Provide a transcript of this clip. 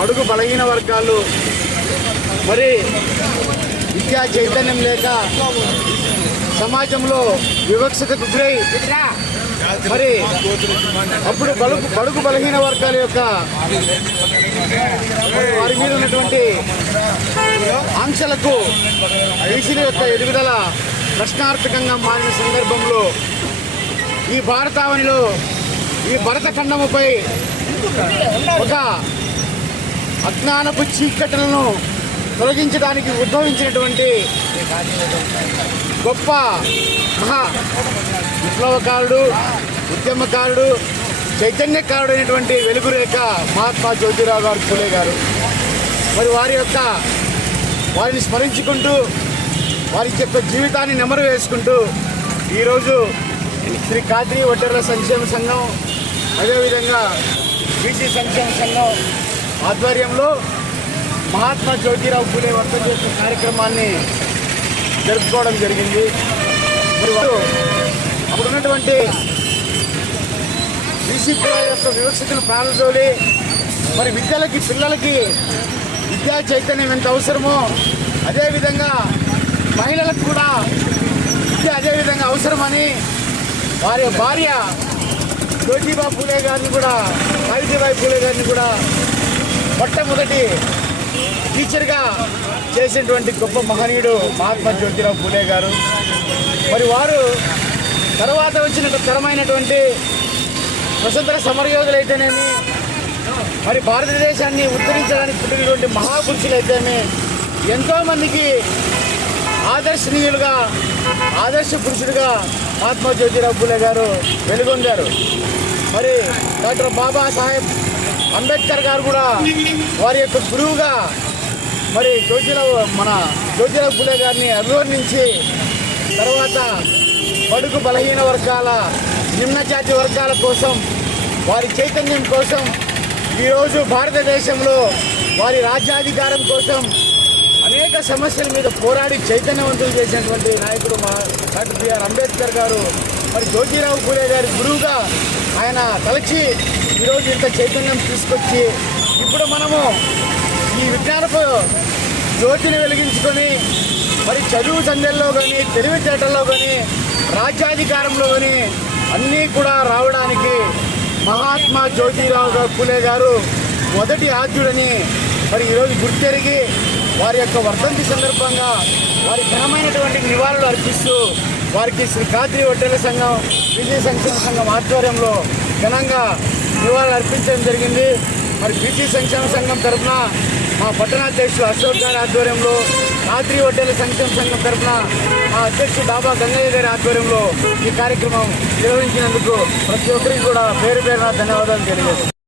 అడుగు బలహీన వర్గాలు. మరి విద్యా చైతన్యం లేక సమాజంలో వివక్షతకు గురై మరి అప్పుడు బడుగు బడుగు బలహీన వర్గాల యొక్క వారి మీద ఉన్నటువంటి ఆంక్షలకు దేశీయ యొక్క ఎదుగుదల ప్రశ్నార్థకంగా మారిన సందర్భంలో ఈ భారతావనిలో ఈ భరత ఖండముపై ఒక అజ్ఞానపు చీకటులను తొలగించడానికి ఉద్భవించినటువంటి గొప్ప మహా విప్లవకారుడు ఉద్యమకారుడు చైతన్యకారుడు అయినటువంటి వెలుగురేఖ మహాత్మా జ్యోతిరావు గారు పూలే గారు. మరి వారి యొక్క వారిని స్మరించుకుంటూ వారి యొక్క జీవితాన్ని నెమరు వేసుకుంటూ ఈరోజు శ్రీ కాద్రి ఒడ్డర్ల సంక్షేమ సంఘం అదేవిధంగా బీసీ సంక్షేమ సంఘం ఆధ్వర్యంలో మహాత్మా జ్యోతిరావు పూలే వర్ధంతి చేసిన కార్యక్రమాన్ని జరుపుకోవడం జరిగింది. మరి వారు అప్పుడు ఉన్నటువంటి బీసీ కులాల యొక్క వివక్షతను ప్రారంభోలి మరి విద్యలకి పిల్లలకి విద్యా చైతన్యం ఎంత అవసరమో అదేవిధంగా మహిళలకు కూడా విద్య అదేవిధంగా అవసరమని వారి భార్య జ్యోతిబా పూలే గారిని కూడా సావిత్రిబాయి పూలే గారిని కూడా మొట్టమొదటి టీచర్గా చేసినటువంటి గొప్ప మహనీయుడు మహాత్మా జ్యోతిరావు పూలే గారు. మరి వారు తర్వాత వచ్చిన తరమైనటువంటి స్వతంత్ర సమరయోధులైతేనేమి మరి భారతదేశాన్ని ఉద్ధరించడానికి పుట్టినటువంటి మహాపురుషులైతేనే ఎంతోమందికి ఆదర్శనీయులుగా ఆదర్శ పురుషుడిగా మహాత్మా జ్యోతిరావు పూలే గారు వెలుగొందారు. మరి డాక్టర్ బాబా సాహెబ్ అంబేద్కర్ గారు కూడా వారి యొక్క గురువుగా మరి జ్యోతిరావు మన జ్యోతిరావు పులే గారిని అభివర్ణించి తర్వాత బడుగు బలహీన వర్గాల నిమ్నజాతి వర్గాల కోసం వారి చైతన్యం కోసం ఈరోజు భారతదేశంలో వారి రాజ్యాధికారం కోసం అనేక సమస్యల మీద పోరాడి చైతన్యవంతులు చేసినటువంటి నాయకుడు మా డాక్టర్ బిఆర్ అంబేద్కర్ గారు. మరి జ్యోతిరావు పూలే గారి గురువుగా ఆయన తలచి ఈరోజు ఇంత చైతన్యం తీసుకొచ్చి ఇప్పుడు మనము ఈ విజ్ఞానపు జ్యోతిని వెలిగించుకొని మరి చదువు సంధ్యల్లో కానీ తెలివితేటల్లో కానీ రాజ్యాధికారంలో కానీ అన్నీ కూడా రావడానికి మహాత్మా జ్యోతిరావు గారు పూలే గారు మొదటి ఆద్యుడని మరి ఈరోజు గుర్తెరిగి వారి యొక్క వర్ధంతి సందర్భంగా వారి ఘనమైనటువంటి నివాళులు అర్పిస్తూ వారికి శ్రీ కాద్రి వడ్డెల సంఘం బీసీ సంక్షేమ సంఘం ఆధ్వర్యంలో ఘనంగా నివాళులు అర్పించడం జరిగింది. మరి బీసీ సంక్షేమ సంఘం తరఫున మా పట్టణాధ్యక్షుడు అశోక్ గారి ఆధ్వర్యంలో రాత్రి హోటల్ సంక్షేమ సంఘం తరఫున మా అధ్యక్షుడు బాబా గంగయ్య గారి ఆధ్వర్యంలో ఈ కార్యక్రమం నిర్వహించినందుకు ప్రతి ఒక్కరికి కూడా పేరు పేరున ధన్యవాదాలు తెలియజేస్తాను